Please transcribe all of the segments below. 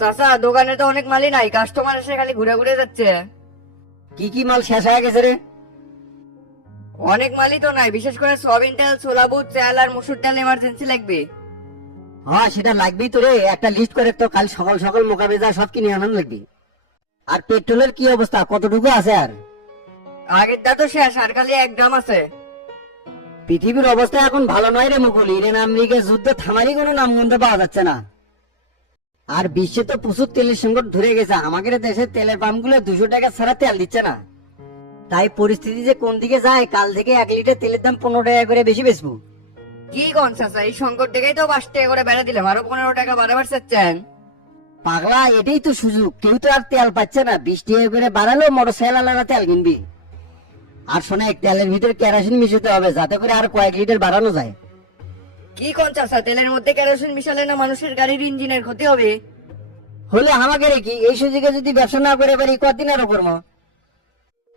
চাচা, দোকানে তো অনেক মালই নাই, কাস্টমার এসে খালি ঘুরে ঘুরে যাচ্ছে। কি কি মাল শেষ হয়ে গেছে রে? অনেক মালই তো নাই, বিশেষ করে সয়াবিন তেল, ছোলা বুট, চাল আর মসুর ডাল এমার্জেন্সি লাগবে। হ্যাঁ, সেটা লাগবেই তো রে। একটা লিস্ট করে তো কাল সকাল সকাল মোকাবে যা সব কিনে আনানো লাগবে। আর পেট্রোলের কি অবস্থা, কতটুকু আছে আর? আগের দা তো শেষ, আর খালি 1 গ্রাম আছে। পৃথিবীর অবস্থা এখন ভালো নয় রে মুকুল। ইরান আমেরিকার যুদ্ধ থামারই কোনো নামগন্ধ পাওয়া যাচ্ছে না। আর বিশ্বে তো প্রচুর তেলের সংকট ধরে গেছে। আমাদের দেশে তেলের পাম্পগুলো 200 টাকা ছাড়া তেল দিচ্ছে না। তাই পরিস্থিতি যে কোন দিকে যায়, কাল থেকে 1 লিটার তেলের দাম 15 টাকা করে বেশি বেচবো। কি কোন চাচা, এই সংকট দেখেই তো 5 টাকা করে বেড়া দিলাম, আরো 15 টাকা বাড়াবার চাচ্ছেন? পাগলা, এটাই তো সুযোগ। কেউ তো আর তেল পাচ্ছে না, 20 টাকা করে বাড়ালো মোটরসাইকেল আলাদা তেল কিনবি। আর শোনা, তেলের ভিতরে কেরোসিন মিশাতে হবে যাতে করে আর কয়েক লিটার বাড়ানো যায়। কি কোন চাচা, তেলের মধ্যে কেরোসিন মিশালে না মানুষের গাড়ির ইঞ্জিনের ক্ষতি হবে? হলে আমাকে কি এই সুযোগে যদি ব্যবসা না করে পারি, কতদিন আরো করবো?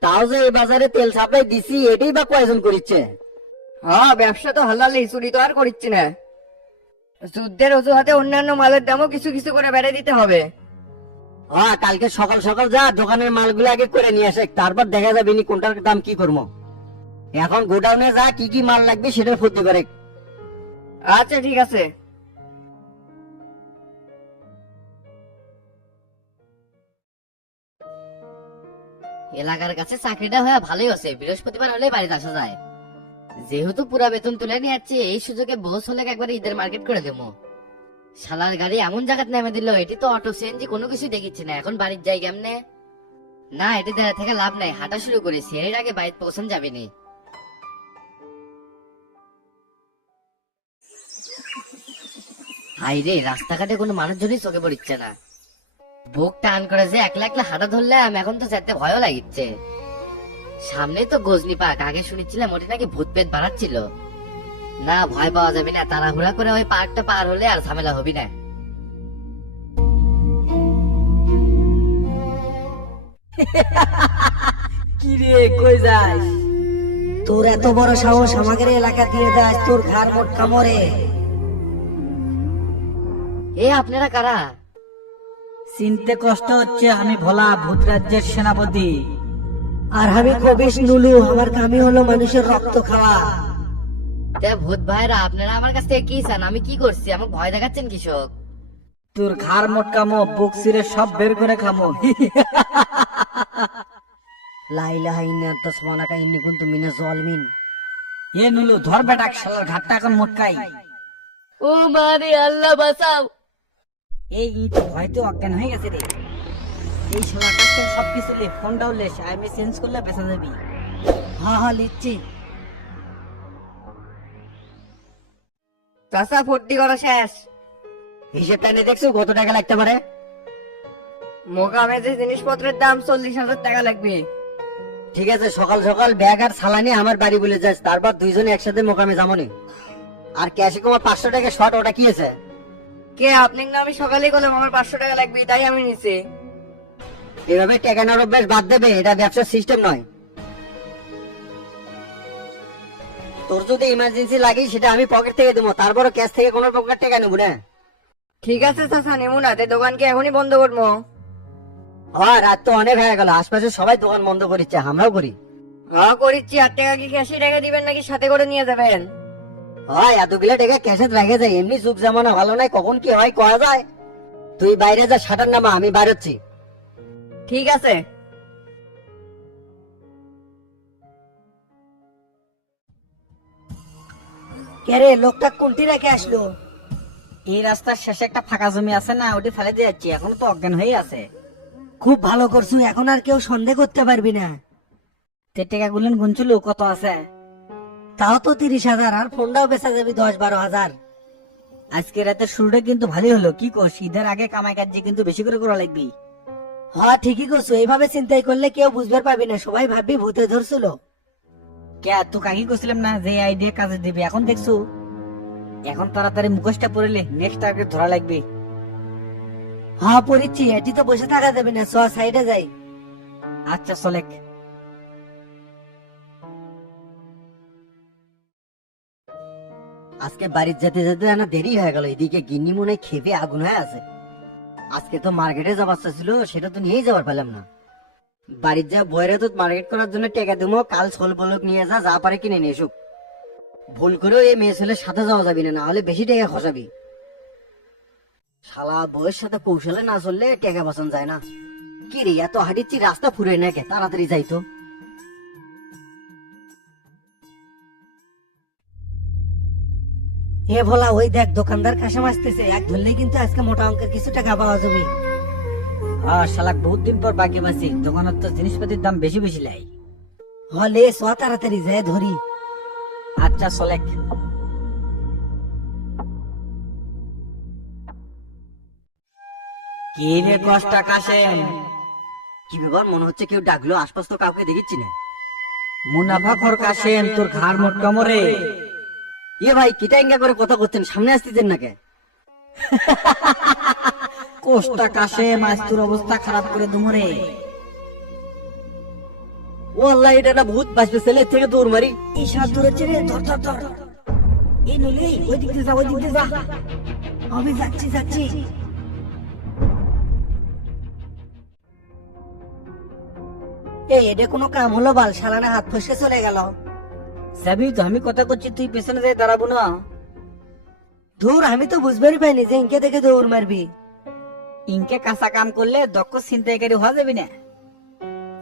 তাও যে এই বাজারে তেল সাপ্লাই দিছি, এটাই বা কয়জন করিচ্ছে? হ্যাঁ, ব্যবসা তো হালালি, চুরি তো আর করিচ্ছি না। যুদ্ধের অজুহাতে অন্যান্য মালের দামও কিছু কিছু করে বেড়ে দিতে হবে। হ্যাঁ, কালকে সকাল সকাল যা দোকানের মালগুলো আগে করে নিয়ে আসে, তারপর দেখা যাবে নি কোনটার দাম কি করবো। এখন গোডাউনে যা কি কি মাল লাগবে সেটার ফুর্তি করে। আচ্ছা, ঠিক আছে। এলাকার কাছে চাকরিটা হয়ে ভালোই হচ্ছে, বৃহস্পতিবার হলে বাড়িতে আসা যায়। যেহেতু পুরা বেতন তুলে নিয়ে যাচ্ছি, এই সুযোগে বস হলে একবার ঈদের মার্কেট করে দেবো। শালার গাড়ি এমন জায়গায় নেমে দিল, এটি তো অটো সিএনজি কোনো কিছু দেখিচ্ছি না। এখন বাড়ির যাই কেমনে? না, এটি দাঁড়া থেকে লাভ নাই, হাঁটা শুরু করেছি, এর আগে বাড়িতে পৌঁছান যাবে নি। হাই রে, রাস্তাঘাটে কোনো মানুষজনই চোখে পড়িচ্ছে না। বুক টান করে যে একলা একলা হাঁটা ধরলাম, এখন তো যেতে ভয়ও লাগিচ্ছে। সামনে তো গজনি পার্ক, আগে শুনেছিলাম ওটি নাকি ভূত পেট বাড়াচ্ছিল। না, ভয় পাওয়া যাবে না, তাড়াহুড়া করে ওই পার্কটা পার হলে আর ঝামেলা হবি না। কি রে, কই যাস? তোর এত বড় সাহস আমাদের এলাকা দিয়ে যাস? তোর ঘাড় মোট কামড়ে। এ আপনারা কারা? চিনতে কষ্ট হচ্ছে, আমি ভোলা, ভূত রাজ্যের সেনাপতি। আর আমি কবিশ নুলু, আমার কামি হলো মানুষের রক্ত খাওয়া। তে ভূত ভাইরা, আপনারা আমার কাছ থেকে কি চান? আমি কি করছি? আমাকে ভয় দেখাচ্ছেন কৃষক? তোর ঘাড় মোটকামো, বুক ছিঁড়ে সব বের করে খামো। লাইলাহা ইন্না তাসমানাকা ইন্নী কুনতু মিনাজ জালিমিন। এ নুলু, ধর বেটা, শালার ঘাটটা এখন মোটকাই। ও মারে আল্লাহ, বাঁচাও! এই ইট হয়তো অজ্ঞান হয়ে গেছে রে। এই শালার কাছ থেকে সবকিছু লে, ফোনটাও লেস, আমি চেঞ্জ করলে বেঁচে যাবি। হ্যাঁ হ্যাঁ, লিখছি। চাচা, ভর্তি করা শেষ। হিসেবটা নিয়ে দেখছো কত টাকা লাগতে পারে? মোকামে যে জিনিসপত্রের দাম 40,000 টাকা লাগবে। ঠিক আছে, সকাল সকাল ব্যাগ আর সালানি আমার বাড়ি বলে যাস, তারপর দুইজনে একসাথে মোকামে যাবনি। আর ক্যাশে তোমার 500 টাকা শর্ট, ওটা কি আছে? কে আপনি না? আমি সকালেই বললাম আমার 500 টাকা লাগবে, তাই আমি নিছি। এভাবে টাকা নেওয়ার অভ্যাস বাদ দেবে, এটা ব্যবসার সিস্টেম নয়। তোর যদি ইমার্জেন্সি লাগে সেটা আমি পকেট থেকে দেবো, তারপরও ক্যাশ থেকে কোনো প্রকার টাকা নেবো না। ঠিক আছে চাচা, নেবো না, তে দোকানকে এখনই বন্ধ করবো। হ্যাঁ, রাত তো অনেক হয়ে গেল, আশপাশে সবাই দোকান বন্ধ করেছে, আমরাও করি। হ্যাঁ করিচ্ছি। 8 টাকা কি ক্যাশে টাকা দিবেন নাকি সাথে করে নিয়ে যাবেন? হয়, এতগুলো টাকা ক্যাশে রেখে যায়, এমনি যুগ জামানা ভালো নাই, কখন কি হয় কয়া যায়। তুই বাইরে যা, শাটার নামা, আমি বাইরেছি। ঠিক আছে। কে রে, লোকটা কোনটি রেখে আসলো? এই রাস্তার শেষে একটা ফাঁকা জমি আছে না, ওটি ফেলে দিয়ে যাচ্ছি, এখনো তো অজ্ঞান হয়ে আছে। খুব ভালো করছু, এখন আর কেউ সন্দেহ করতে পারবি না। তে টাকা গুলেন গুনছিল কত আছে? তাও তো 30,000, আর ফোনটাও বেচা যাবি 10-12 হাজার। আজকে রাতের শুরুটা কিন্তু ভালোই হলো। কি কর, ঈদের আগে কামাই কাজ কিন্তু বেশি করে করা লাগবি। হ্যাঁ, ঠিকই করছো, এইভাবে চিন্তাই করলে কেউ বুঝতে পারবি না, সবাই ভাববি ভূতে ধরছিল। কে তো কাকি করছিলাম না যে আইডিয়া কাজে দিবি, এখন দেখছো? এখন তাড়াতাড়ি মুখোশটা পড়লে নেক্সট টার্গেট ধরা লাগবে। হ্যাঁ পড়িচ্ছি, এটি তো বসে থাকা যাবে না, সাইডে যাই। আচ্ছা চলেক। আজকে বাড়ির যেতে যেতে না দেরি হয়ে গেল, এদিকে গিন্নি মনে হয় খেপে আগুন হয়ে আছে। আজকে তো মার্কেটে যাবার ছিল, সেটা তো নিয়েই যাবার পেলাম না। বাড়ির যা বইরে তো মার্কেট করার জন্য টাকা দেবো, কাল ছল বলক নিয়ে যা পারে কিনে নিয়ে এসুক। ভুল করেও এই মেয়ে ছেলের সাথে যাওয়া যাবি না, হলে বেশি টাকা খসাবি। শালা বউয়ের সাথে কৌশলে না চললে টাকা বাঁচান যায় না। কি রে এত হাঁটিচ্ছি, রাস্তা ফুরে নাকি, তাড়াতাড়ি যাইতো। এ ভোলা, ওই দেখ দোকানদার কাশাম আসতেছে, এক ধরলেই কিন্তু আজকে মোটা অঙ্কের কিছু টাকা পাওয়া যাবে। হ্যাঁ শালাক বহুত দিন পর বাকি পাচ্ছি, দোকানের তো জিনিসপাতির দাম বেশি বেশি লাই। হলে স তাড়াতাড়ি যায় ধরি। আচ্ছা চলেক। কি রে কষ্ট কাশেম? কি ব্যাপার, মনে হচ্ছে কেউ ডাকলো, আশপাশ তো কাউকে দেখিচ্ছি না। মুনাফা খর কাশেম, তোর ঘাড় মোটকা মরে। এ ভাই কিটা ইঙ্গা করে কথা করছেন, সামনে আসতেছেন নাকি? কোষ্টা কাশেম, আজ তোর অবস্থা খারাপ করে দুমরে। ও আল্লাহ, এটা না ভূত বাঁচবে, ছেলের থেকে দৌড় মারি। এই সাত ধরেছে রে, ধর ধর ধর। এই নইলে ওই দিক দিয়ে যা, ওই দিক দিয়ে যা। আমি যাচ্ছি যাচ্ছি। এই এটা কোনো কাম হলো বাল, শালানা হাত ফসকে চলে গেল। যাবি তো, আমি কথা করছি, তুই পেছনে যাই দাঁড়াবো না। ধুর, আমি তো বুঝবারই পাইনি যে ইনকে দেখে দৌড় মারবি। ইনকে কাঁচা কাম করলে দক্ষ ছিনতাইকারী হওয়া যাবি না।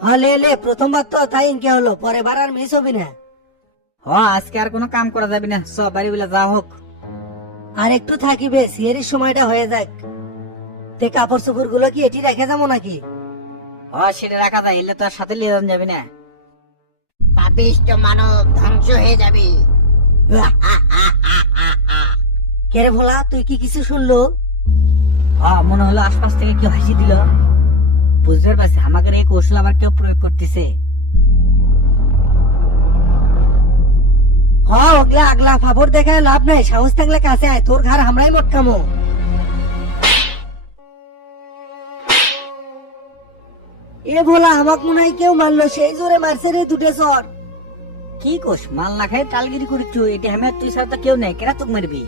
হলে লে, প্রথমবার তো তাই ইনকে হলো, পরে বার আর মিস হবি না। আজকে আর কোনো কাম করা যাবে না, সব বাড়ি বেলা যা হোক। আর একটু থাকিবে, সিয়ারির সময়টা হয়ে যাক। তে কাপড় চোপড় গুলো কি এটি রেখে যাবো নাকি? সেটা রাখা যায়, এলে তো আর সাথে লিয়ে যাবে না। পাপিষ্ট মানব, ধ্বংস হয়ে যাবি। কেরে ভোলা, তুই কি কিছু শুনলো? মনে হলো আশপাশ থেকে কেউ হাসি দিল। বুঝতে পারছি আমাদের এই কৌশল আবার কেউ প্রয়োগ করতেছে। ওগলা আগলা ফাপর দেখায় লাভ নাই, সাহস থাকলে কাছে আয়, তোর ঘর আমরাই মটকামো। এ ভোলা, আমাক মনে হয় কেউ মারলো, সেই জোরে মারছে রে দুটো চর। কি কোষ, মাল না খাই টালগিরি করিচ্ছু, এটা আমি আর তুই ছাড়া তো কেউ নেই, কেনা তোকে মারবি?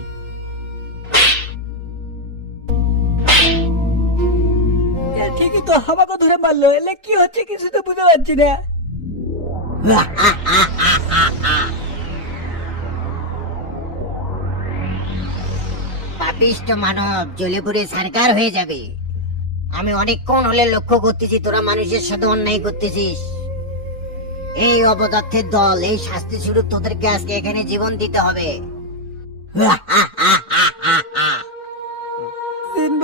ঠিকই তো, আমাকে ধরে মারলো, এলে কি হচ্ছে কিছু তো বুঝতে পারছি না। পাপিষ্ট মানব, জ্বলে পুড়ে সরকার হয়ে যাবে। আমি অনেকক্ষণ হলে লক্ষ্য করতেছি তোরা মানুষের সাথে অন্যায় করতেছিস। এই অপদার্থের দল, এই শাস্তি স্বরূপ তোদেরকে আজকে এখানে জীবন দিতে হবে।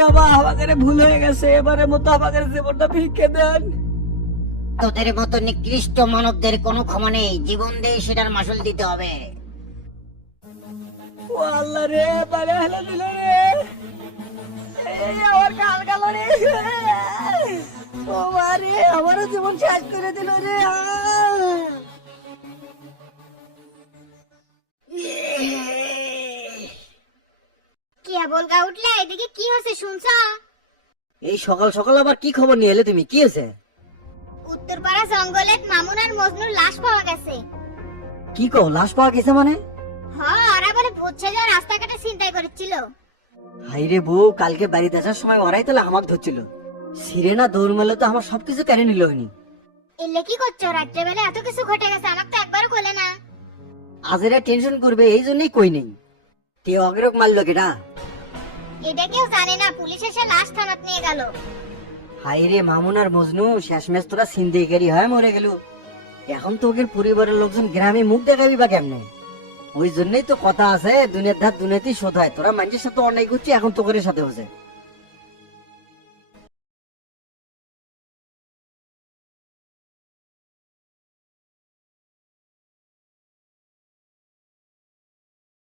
বাবা, আমাদের ভুল হয়ে গেছে, এবারের মতো আমাদের জীবনটা ভিক্ষে দেন। তোদের মতো নিকৃষ্ট মানবদের কোনো ক্ষমা নেই, জীবন দিয়ে সেটার মাসুল দিতে হবে। ও আল্লাহ রে, বারে হেলে দিল রে। এই আমার কাল গেল রে। ও মারে, আমারও জীবন শেষ করে দিল রে। কেবল গা উঠলে, এদিকে কি হয়েছে শুনছ? এই সকাল সকাল আবার কি খবর নিয়ে এলে তুমি, কি হয়েছে? উত্তরপাড়া জঙ্গলে মামুন আর মজনুর লাশ পাওয়া গেছে। কি কো, লাশ পাওয়া গেছে মানে? ওরা বলে ভূত সেজে রাস্তাঘাটে চিন্তাই করেছিল। হাইরে বউ, কালকে বাড়িতে আসার সময় ওরাই তাহলে আমাকে ধরছিল। সিরেনা দৌড় মেলে তো আমার সবকিছু কেড়ে নিল হয়নি। এলে কি করছো? রাত্রেবেলা এত কিছু ঘটে গেছে, আমাকে তো একবারও বলে না। আজেরা টেনশন করবে এই জন্যই কই নেই। তে অগ্রক মারলো কেটা? এটা কেউ জানে না, পুলিশ এসে লাশ থানাত নিয়ে গেল। হাইরে মামুন আর মজনু, শেষমেশ তোরা ছিনতাইকারী হয়ে মরে গেল। এখন তো ওদের পরিবারের লোকজন গ্রামে মুখ দেখাবি বা কেমনে? ওই জন্যই তো কথা আছে, দুনিয়ার ধার দুনিয়াতেই শোধ হয়। তোরা মানুষের সাথে অন্যায় করছিস, এখন তোকের সাথে হচ্ছে।